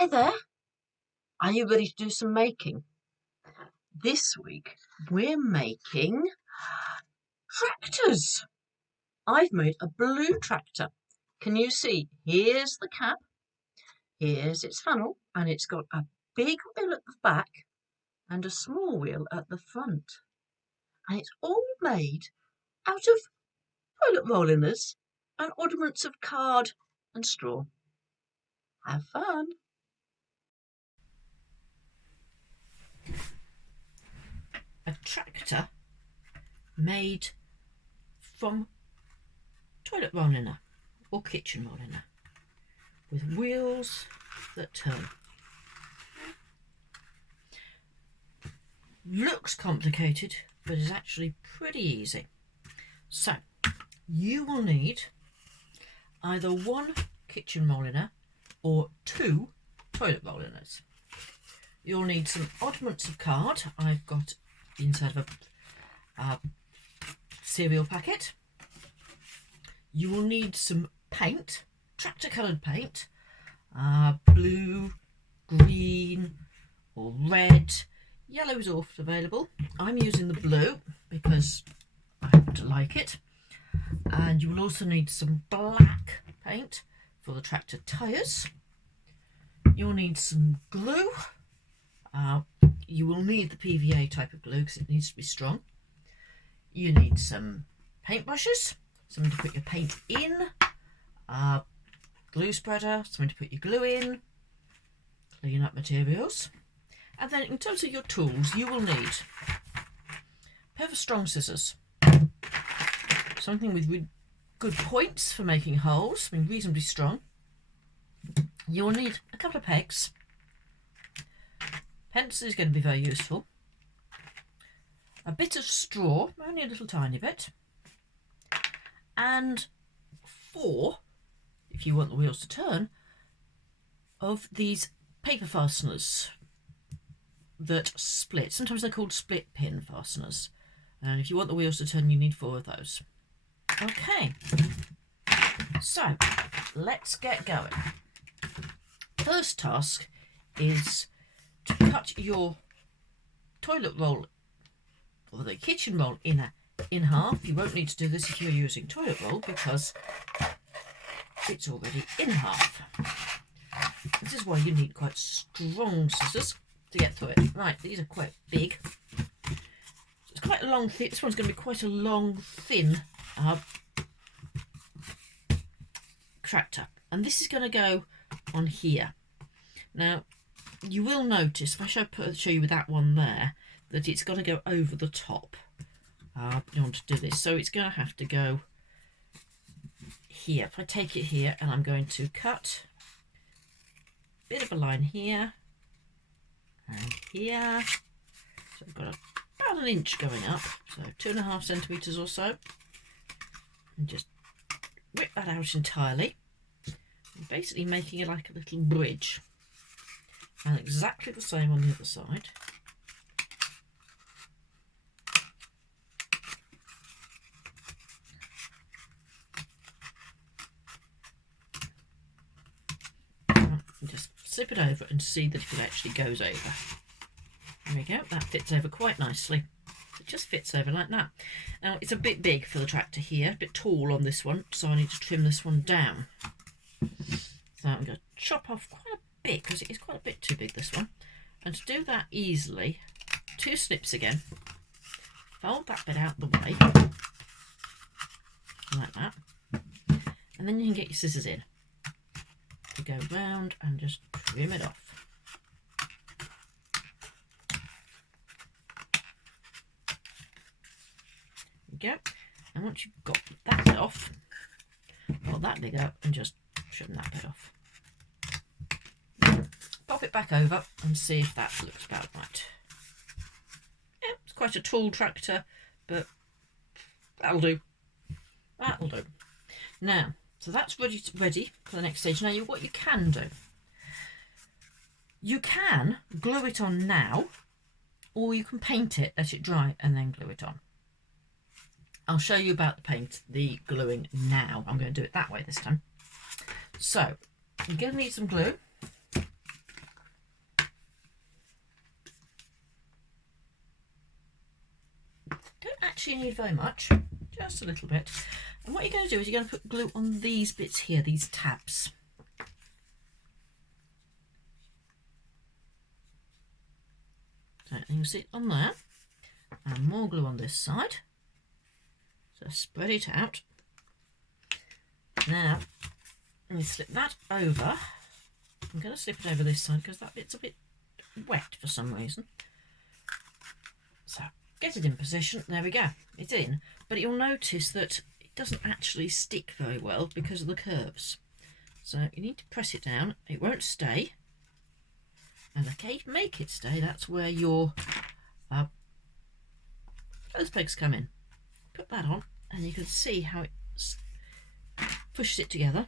Hi there. Are you ready to do some making? This week we're making tractors. I've made a blue tractor. Can you see? Here's the cab, here's its funnel, and it's got a big wheel at the back and a small wheel at the front. And it's all made out of toilet rollers and ornaments of card and straw. Have fun. A tractor made from toilet roll liner or kitchen roll liner with wheels that turn. Looks complicated, but is actually pretty easy. So you will need either one kitchen roll liner or two toilet roll liners. You'll need some oddments of card. I've got inside of a cereal packet. You will need some paint, tractor coloured paint, blue, green or red. Yellow is also available. I'm using the blue because I happen to like it. And you will also need some black paint for the tractor tyres. You'll need some glue. You will need the PVA type of glue because it needs to be strong. You need some paintbrushes, something to put your paint in, glue spreader, something to put your glue in, clean up materials. And then in terms of your tools, you will need a pair of strong scissors, something with good points for making holes, I mean reasonably strong. You will need a couple of pegs. Pencil is going to be very useful. A bit of straw, only a little tiny bit. And 4, if you want the wheels to turn, of these paper fasteners that split. Sometimes they're called split pin fasteners. And if you want the wheels to turn, you need 4 of those. Okay, so let's get going. First task is to cut your toilet roll or the kitchen roll in half. You won't need to do this if you're using toilet roll because it's already in half. This is why you need quite strong scissors to get through it. Right, these are quite big. It's quite a long, this one's going to be quite a long, thin tractor. And this is going to go on here. Now, you will notice, if I show you with that one there, that it's got to go over the top in order to do this. So it's going to have to go here. If I take it here and I'm going to cut a bit of a line here and here. So I've got about an inch going up, so 2.5 centimetres or so. And just rip that out entirely. I'm basically making it like a little bridge. And exactly the same on the other side. And just slip it over and see that it actually goes over. There we go, that fits over quite nicely. It just fits over like that. Now it's a bit big for the tractor here, a bit tall on this one, so I need to trim this one down. So I'm going to chop off quite a bit because it is quite a bit too big, this one. And to do that easily, 2 snips again. Fold that bit out the way, like that. And then you can get your scissors in to go round and just trim it off. There we go. And once you've got that bit off, pull that bit out and just trim that bit off. Pop it back over and see if that looks about right. Yeah, it's quite a tall tractor, but that'll do. That'll do. Now, so that's ready for the next stage. Now, what you can do, you can glue it on now, or you can paint it, let it dry, and then glue it on. I'll show you about the gluing now. I'm going to do it that way this time. So, you're going to need some glue. actually need very much, just a little bit. And what you're going to do is you're going to put glue on these bits here, these tabs. So you can see it on there, and more glue on this side. So spread it out. Now, let me slip that over. I'm going to slip it over this side because that bit's a bit wet for some reason. So get it in position. There we go. It's in. But you'll notice that it doesn't actually stick very well because of the curves. So you need to press it down. It won't stay. And okay, make it stay. That's where your clothes pegs come in. Put that on and you can see how it pushes it together.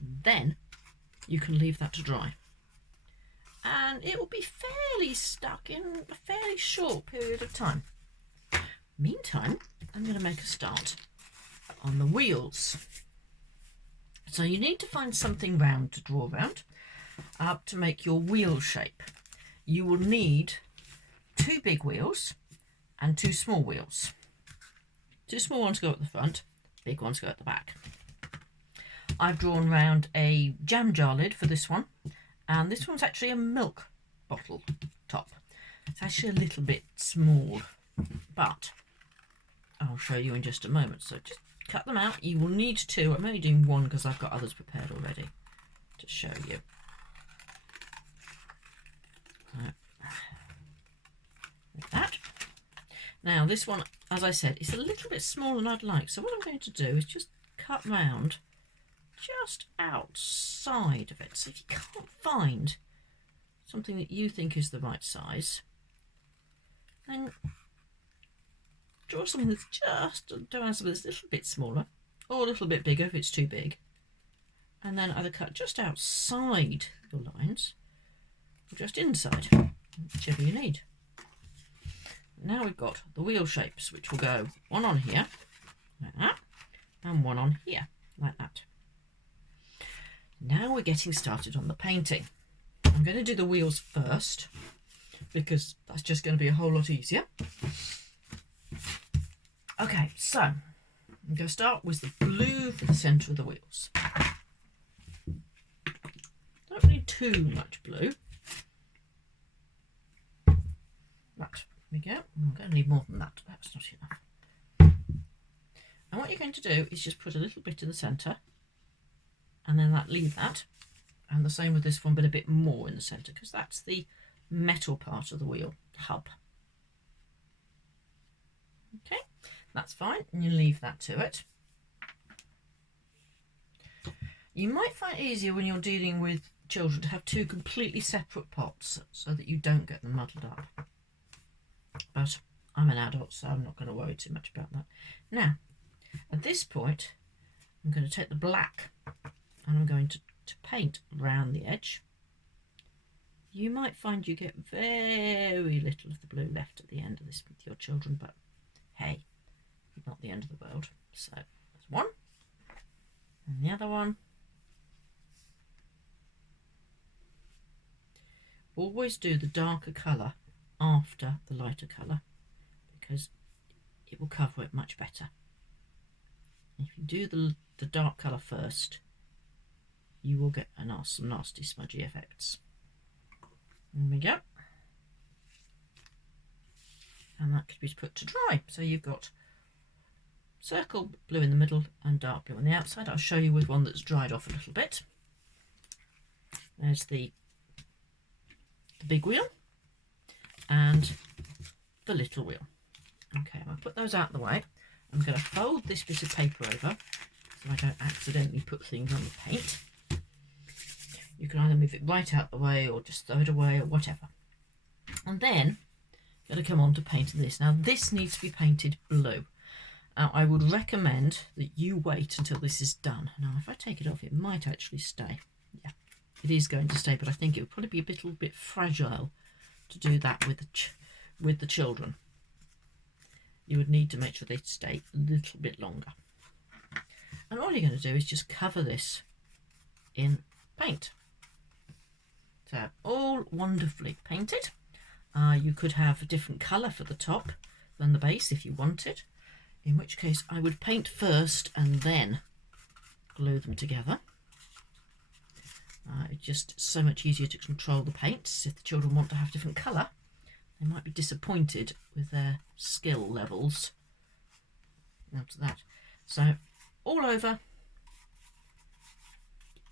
Then you can leave that to dry. And it will be fairly stuck in a fairly short period of time. Meantime, I'm going to make a start on the wheels. So you need to find something round to draw around to make your wheel shape. You will need 2 big wheels and 2 small wheels. 2 small ones go at the front, big ones go at the back. I've drawn round a jam jar lid for this one, and this one's actually a milk bottle top. It's actually a little bit small, but I'll show you in just a moment. So just cut them out. You will need 2. I'm only doing 1 because I've got others prepared already to show you. Like that. Now this one, as I said, is a little bit smaller than I'd like. So what I'm going to do is just cut round just outside of it. So if you can't find something that you think is the right size, then draw something that's just around something that's a little bit smaller or a little bit bigger if it's too big, and then either cut just outside your lines or just inside, whichever you need. Now we've got the wheel shapes, which will go one on here like that and one on here like that. Now we're getting started on the painting. I'm going to do the wheels first because that's just going to be a whole lot easier. Okay, so I'm going to start with the blue for the centre of the wheels. Don't need too much blue. Right, there we go. I'm going to need more than that. That's not enough. And what you're going to do is just put a little bit in the centre, and then leave that, and the same with this one, but a bit more in the centre because that's the metal part of the wheel hub. Okay, that's fine, and you leave that to it. You might find it easier when you're dealing with children to have 2 completely separate pots so that you don't get them muddled up. But I'm an adult, so I'm not going to worry too much about that. Now, at this point, I'm going to take the black and I'm going to paint around the edge. You might find you get very little of the blue left at the end of this with your children, but hey, not the end of the world. So there's one, and the other one. Always do the darker colour after the lighter colour because it will cover it much better. If you do the dark colour first, you will get some nasty smudgy effects. There we go. And that could be put to dry. So you've got circle blue in the middle and dark blue on the outside. I'll show you with one that's dried off a little bit. There's the big wheel and the little wheel. Okay, I'll put those out of the way. I'm going to fold this bit of paper over so I don't accidentally put things on the paint. You can either move it right out the way or just throw it away or whatever. And then I'm going to come on to painting this. Now this needs to be painted blue. Now I would recommend that you wait until this is done. Now if I take it off, it might actually stay. Yeah, it is going to stay, but I think it would probably be a little bit fragile to do that with the children. You would need to make sure they stay a little bit longer. And all you're going to do is just cover this in paint. So all wonderfully painted. You could have a different colour for the top. than the base if you wanted, in which case I would paint first and then glue them together. It's just so much easier to control the paints. If the children want to have different colour, they might be disappointed with their skill levels after that. So all over.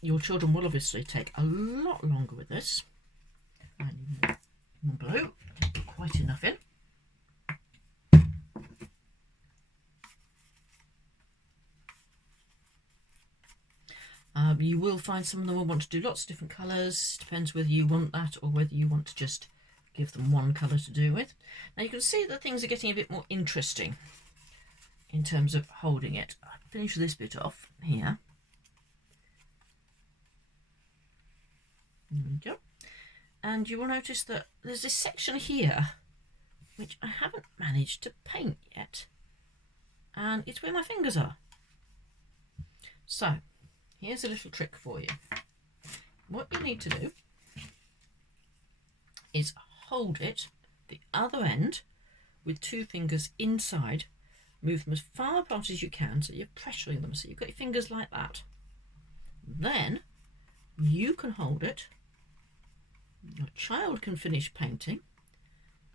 Your children will obviously take a lot longer with this. I need more glue, quite enough in. You will find some of them will want to do lots of different colours. Depends whether you want that or whether you want to just give them one colour to do with. Now you can see that things are getting a bit more interesting in terms of holding it. I'll finish this bit off here. There we go. And you will notice that there's this section here which I haven't managed to paint yet, and it's where my fingers are. So here's a little trick for you. What you need to do is hold it, the other end, with two fingers inside. Move them as far apart as you can so you're pressuring them, so you've got your fingers like that. Then you can hold it, your child can finish painting,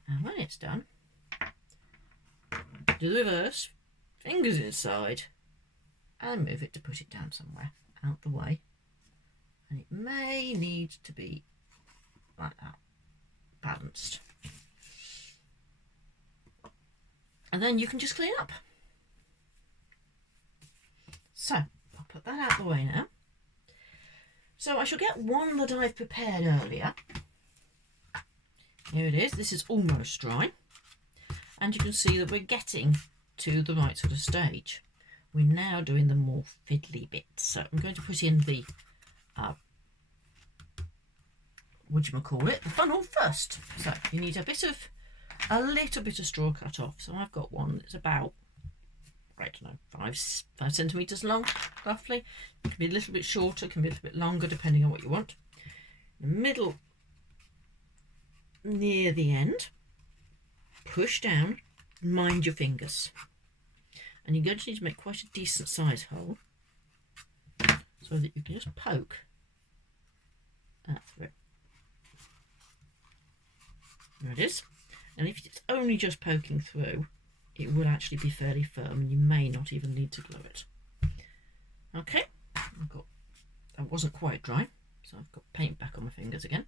and when it's done, do the reverse, fingers inside, and move it to put it down somewhere out the way. And it may need to be like that, balanced. And then you can just clean up. So I'll put that out the way now. So I shall get one that I've prepared earlier. Here it is. This is almost dry. And you can see that we're getting to the right sort of stage. We're now doing the more fiddly bits. So I'm going to put in the, the funnel first. So you need a little bit of straw cut off. So I've got one that's about, I don't know, 5 centimetres long, roughly. It can be a little bit shorter, can be a little bit longer, depending on what you want. In the middle, near the end, push down, mind your fingers. And you're going to need to make quite a decent size hole so that you can just poke that through. There it is. And if it's only just poking through, it will actually be fairly firm and you may not even need to glue it. Okay, that wasn't quite dry, so I've got paint back on my fingers again.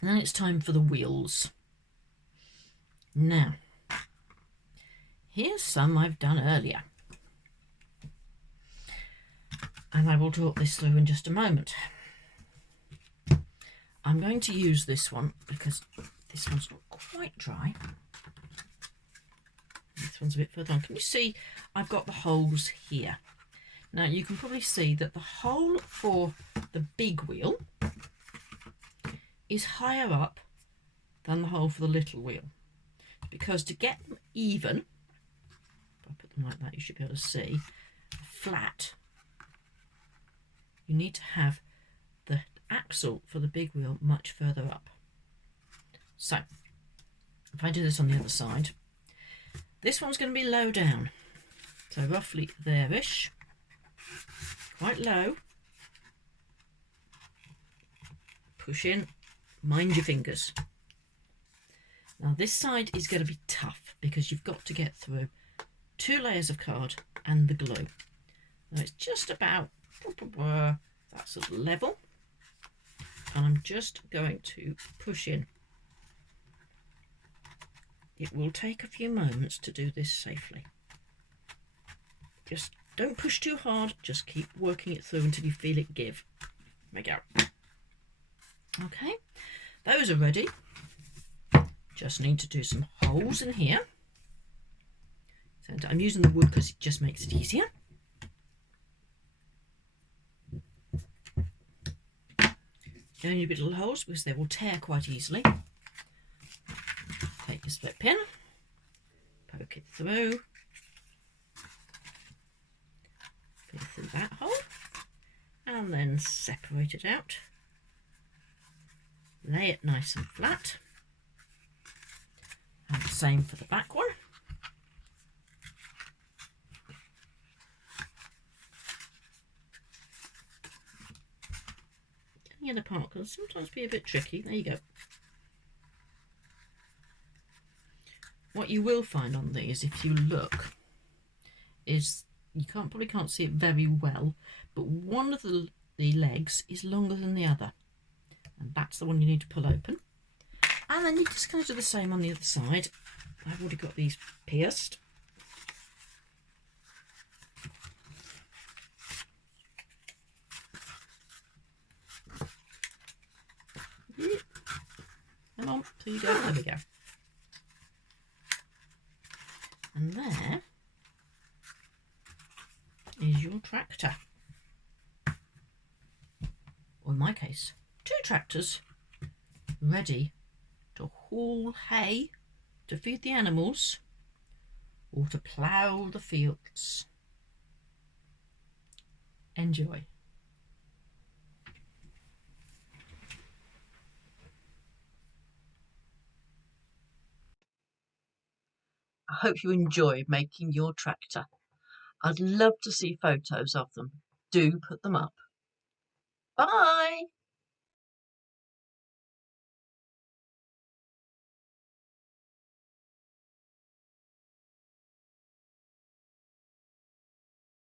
And then it's time for the wheels. Now, here's some I've done earlier. And I will talk this through in just a moment. I'm going to use this one because this one's not quite dry. This one's a bit further on. Can you see I've got the holes here? Now you can probably see that the hole for the big wheel is higher up than the hole for the little wheel. Because to get them even, if I put them like that, you should be able to see, flat, you need to have the axle for the big wheel much further up. So if I do this on the other side, this one's going to be low down, so roughly there-ish, quite low. Push in, mind your fingers. Now this side is going to be tough because you've got to get through 2 layers of card and the glue. Now it's just about that sort of level, and I'm just going to push in. It will take a few moments to do this safely. Just don't push too hard, just keep working it through until you feel it give. There we go. Okay, those are ready. Just need to do some holes in here. So I'm using the wood because it just makes it easier. You only need a bit of little holes because they will tear quite easily. Take your split pin, poke it through, go through that hole, and then separate it out. Lay it nice and flat. And the same for the back one. Getting it apart can sometimes be a bit tricky. There you go. What you will find on these, if you look, is you probably can't see it very well, but one of the legs is longer than the other, and that's the one you need to pull open. And then you just kind of do the same on the other side. I've already got these pierced. Come on, till you go. There we go. And there is your tractor. Or in my case, 2 tractors ready to haul hay to feed the animals or to plough the fields. Enjoy. I hope you enjoyed making your tractor. I'd love to see photos of them. Do put them up. Bye!